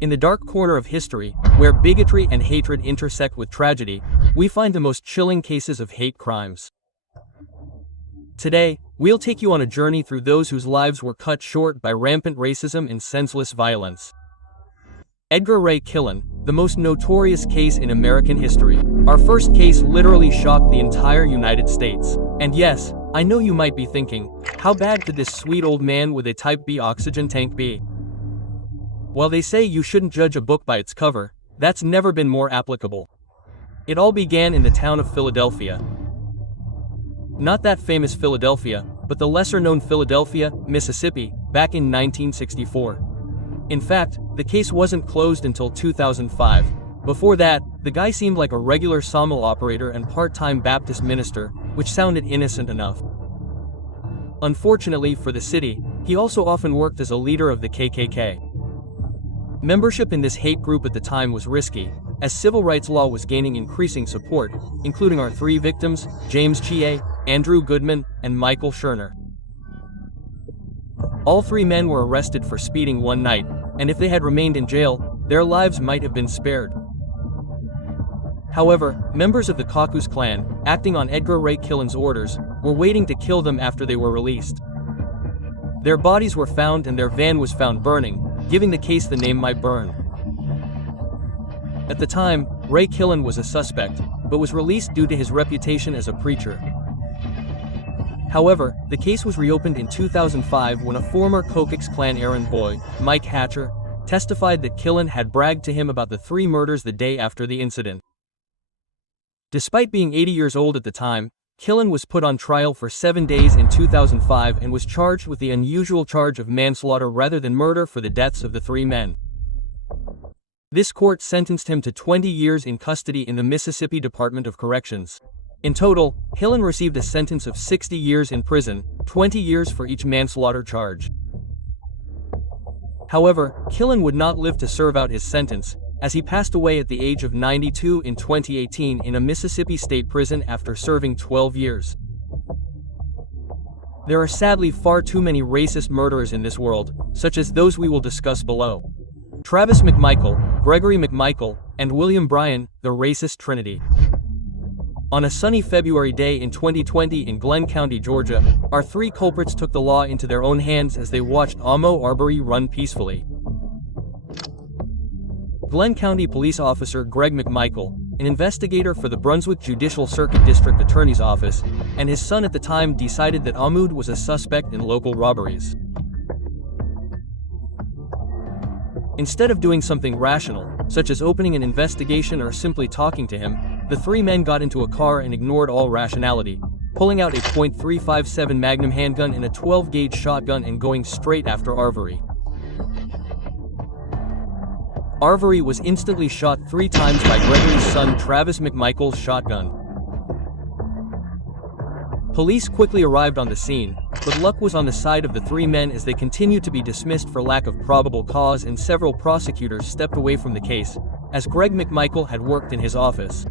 In the dark corner of history, where bigotry and hatred intersect with tragedy, we find the most chilling cases of hate crimes. Today, we'll take you on a journey through those whose lives were cut short by rampant racism and senseless violence. Edgar Ray Killen, the most notorious case in American history. Our first case literally shocked the entire United States. And yes, I know you might be thinking, how bad could this sweet old man with a Type B oxygen tank be? While they say you shouldn't judge a book by its cover, that's never been more applicable. It all began in the town of Philadelphia. Not that famous Philadelphia, but the lesser-known Philadelphia, Mississippi, back in 1964. In fact, the case wasn't closed until 2005. Before that, the guy seemed like a regular sawmill operator and part-time Baptist minister, which sounded innocent enough. Unfortunately for the city, he also often worked as a leader of the KKK. Membership in this hate group at the time was risky, as civil rights law was gaining increasing support, including our three victims, James Chie, Andrew Goodman, and Michael Scherner. All three men were arrested for speeding one night, and if they had remained in jail, their lives might have been spared. However, members of the Ku Klux Klan, acting on Edgar Ray Killen's orders, were waiting to kill them after they were released. Their bodies were found and their van was found burning, giving the case the name My Burn. At the time, Ray Killen was a suspect, but was released due to his reputation as a preacher. However, the case was reopened in 2005 when a former Ku Klux Klan errand boy, Mike Hatcher, testified that Killen had bragged to him about the three murders the day after the incident. Despite being 80 years old at the time, Killen was put on trial for 7 days in 2005 and was charged with the unusual charge of manslaughter rather than murder for the deaths of the three men. This court sentenced him to 20 years in custody in the Mississippi Department of Corrections. In total, Killen received a sentence of 60 years in prison, 20 years for each manslaughter charge. However, Killen would not live to serve out his sentence, as he passed away at the age of 92 in 2018 in a Mississippi state prison after serving 12 years. There are sadly far too many racist murderers in this world, such as those we will discuss below. Travis McMichael, Gregory McMichael, and William Bryan, the racist trinity. On a sunny February day in 2020 in Glenn County, Georgia, our three culprits took the law into their own hands as they watched Ahmaud Arbery run peacefully. Glenn County Police Officer Greg McMichael, an investigator for the Brunswick Judicial Circuit District Attorney's Office, and his son at the time decided that Ahmaud was a suspect in local robberies. Instead of doing something rational, such as opening an investigation or simply talking to him, the three men got into a car and ignored all rationality, pulling out a .357 Magnum handgun and a 12-gauge shotgun and going straight after Arbery. Arbery was instantly shot 3 times by Gregory's son Travis McMichael's shotgun. Police quickly arrived on the scene, but luck was on the side of the three men as they continued to be dismissed for lack of probable cause, and several prosecutors stepped away from the case, as Greg McMichael had worked in his office.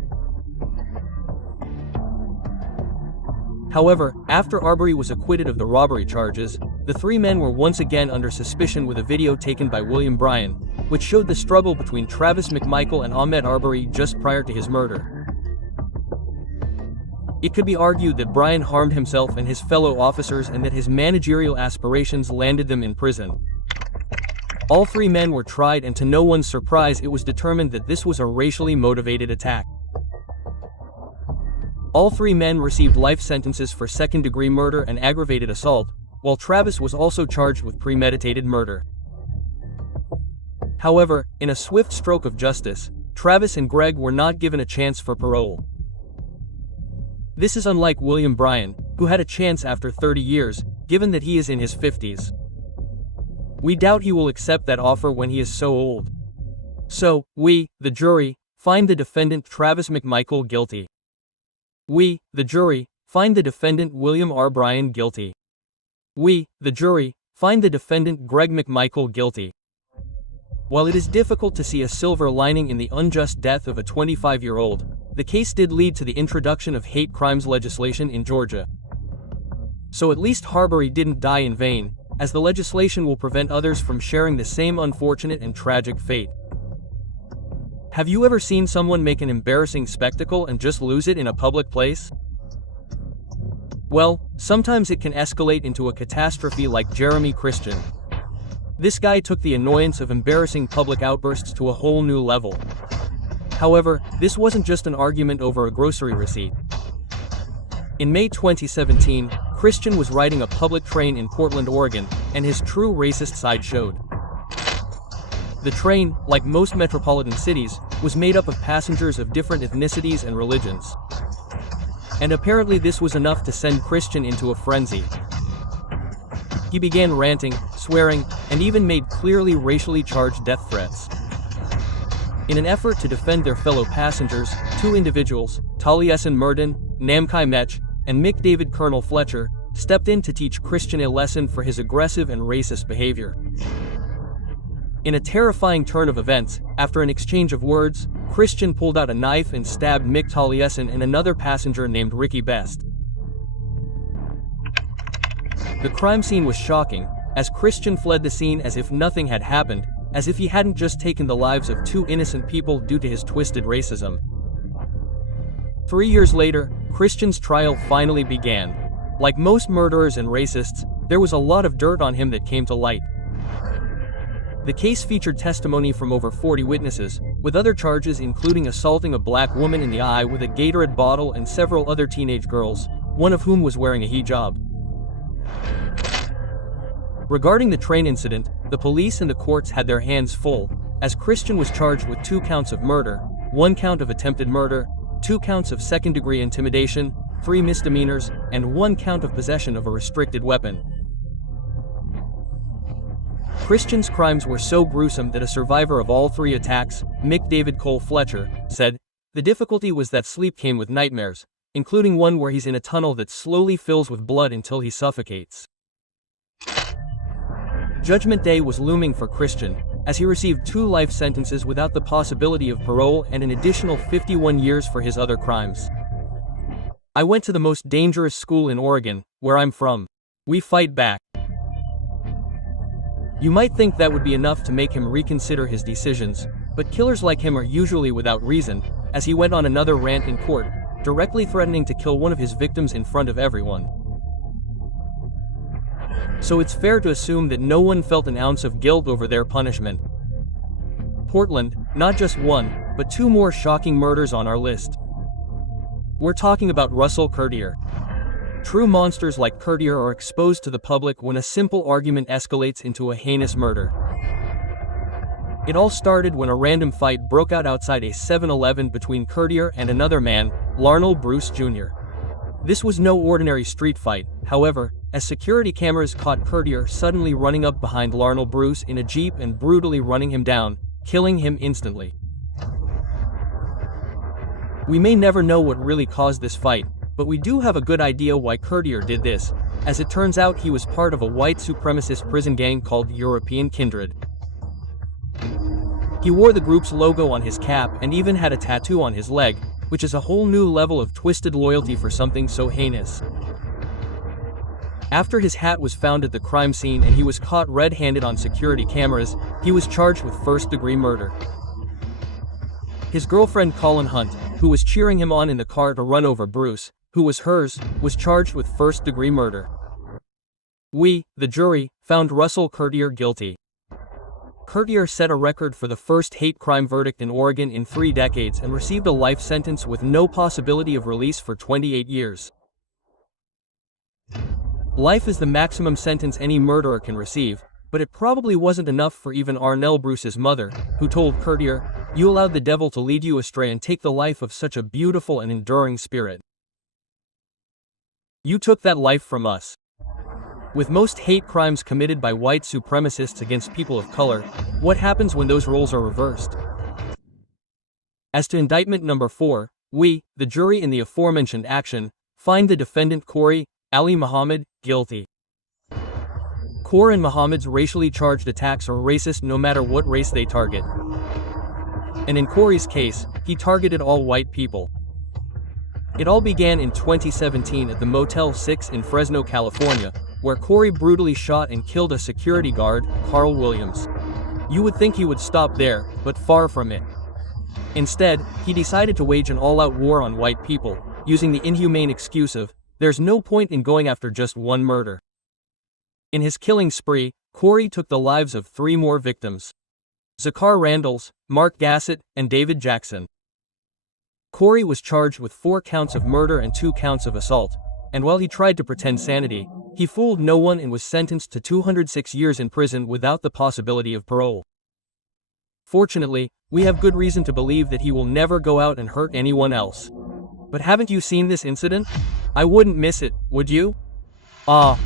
However, after Arbery was acquitted of the robbery charges, the three men were once again under suspicion with a video taken by William Bryan, which showed the struggle between Travis McMichael and Ahmaud Arbery just prior to his murder. It could be argued that Bryan harmed himself and his fellow officers and that his managerial aspirations landed them in prison. All three men were tried, and to no one's surprise it was determined that this was a racially motivated attack. All three men received life sentences for second-degree murder and aggravated assault, while Travis was also charged with premeditated murder. However, in a swift stroke of justice, Travis and Greg were not given a chance for parole. This is unlike William Bryan, who had a chance after 30 years, given that he is in his 50s. We doubt he will accept that offer when he is so old. So, we, the jury, find the defendant Travis McMichael guilty. We, the jury, find the defendant William R. Bryan guilty. We, the jury, find the defendant Greg McMichael guilty. While it is difficult to see a silver lining in the unjust death of a 25-year-old, the case did lead to the introduction of hate crimes legislation in Georgia. So at least Arbery didn't die in vain, as the legislation will prevent others from sharing the same unfortunate and tragic fate. Have you ever seen someone make an embarrassing spectacle and just lose it in a public place? Well, sometimes it can escalate into a catastrophe like Jeremy Christian. This guy took the annoyance of embarrassing public outbursts to a whole new level. However, this wasn't just an argument over a grocery receipt. In May 2017, Christian was riding a public train in Portland, Oregon, and his true racist side showed. The train, like most metropolitan cities, was made up of passengers of different ethnicities and religions. And apparently this was enough to send Christian into a frenzy. He began ranting, swearing, and even made clearly racially charged death threats. In an effort to defend their fellow passengers, two individuals, Taliesin Murden, Namkai Mech, and Mick David Colonel Fletcher, stepped in to teach Christian a lesson for his aggressive and racist behavior. In a terrifying turn of events, after an exchange of words, Christian pulled out a knife and stabbed Mick Taliesin and another passenger named Ricky Best. The crime scene was shocking, as Christian fled the scene as if nothing had happened, as if he hadn't just taken the lives of two innocent people due to his twisted racism. 3 years later, Christian's trial finally began. Like most murderers and racists, there was a lot of dirt on him that came to light. The case featured testimony from over 40 witnesses, with other charges including assaulting a black woman in the eye with a Gatorade bottle and several other teenage girls, one of whom was wearing a hijab. Regarding the train incident, the police and the courts had their hands full, as Christian was charged with 2 counts of murder, 1 count of attempted murder, 2 counts of second-degree intimidation, 3 misdemeanors, and 1 count of possession of a restricted weapon. Christian's crimes were so gruesome that a survivor of all 3 attacks, Mick David Cole Fletcher, said, "The difficulty was that sleep came with nightmares, including one where he's in a tunnel that slowly fills with blood until he suffocates." Judgment Day was looming for Christian, as he received 2 life sentences without the possibility of parole and an additional 51 years for his other crimes. "I went to the most dangerous school in Oregon, where I'm from. We fight back." You might think that would be enough to make him reconsider his decisions, but killers like him are usually without reason, as he went on another rant in court, directly threatening to kill one of his victims in front of everyone. So it's fair to assume that no one felt an ounce of guilt over their punishment. Portland, not just 1, but 2 more shocking murders on our list. We're talking about Russell Curtier. True monsters like Curtier are exposed to the public when a simple argument escalates into a heinous murder. It all started when a random fight broke out outside a 7-Eleven between Curtier and another man, Larnell Bruce Jr. This was no ordinary street fight, however, as security cameras caught Curtier suddenly running up behind Larnell Bruce in a Jeep and brutally running him down, killing him instantly. We may never know what really caused this fight, but we do have a good idea why Curtier did this, as it turns out he was part of a white supremacist prison gang called European Kindred. He wore the group's logo on his cap and even had a tattoo on his leg, which is a whole new level of twisted loyalty for something so heinous. After his hat was found at the crime scene and he was caught red-handed on security cameras, he was charged with first-degree murder. His girlfriend Colin Hunt, who was cheering him on in the car to run over Bruce, who was hers, was charged with first-degree murder. We, the jury, found Russell Curtier guilty. Curtier set a record for the first hate crime verdict in Oregon in 3 decades and received a life sentence with no possibility of release for 28 years. Life is the maximum sentence any murderer can receive, but it probably wasn't enough for even Arnell Bruce's mother, who told Curtier, "You allowed the devil to lead you astray and take the life of such a beautiful and enduring spirit. You took that life from us." With most hate crimes committed by white supremacists against people of color, what happens when those roles are reversed? As to indictment number 4, we, the jury in the aforementioned action, find the defendant Corey Ali Muhammad guilty. Corey and Muhammad's racially charged attacks are racist no matter what race they target. And in Corey's case, he targeted all white people. It all began in 2017 at the Motel 6 in Fresno, California, where Corey brutally shot and killed a security guard, Carl Williams. You would think he would stop there, but far from it. Instead, he decided to wage an all-out war on white people, using the inhumane excuse of, "There's no point in going after just one murder." In his killing spree, Corey took the lives of 3 more victims: Zakar Randalls, Mark Gassett, and David Jackson. Corey was charged with 4 counts of murder and 2 counts of assault, and while he tried to pretend sanity, he fooled no one and was sentenced to 206 years in prison without the possibility of parole. Fortunately, we have good reason to believe that he will never go out and hurt anyone else. But haven't you seen this incident? I wouldn't miss it, would you? Ah,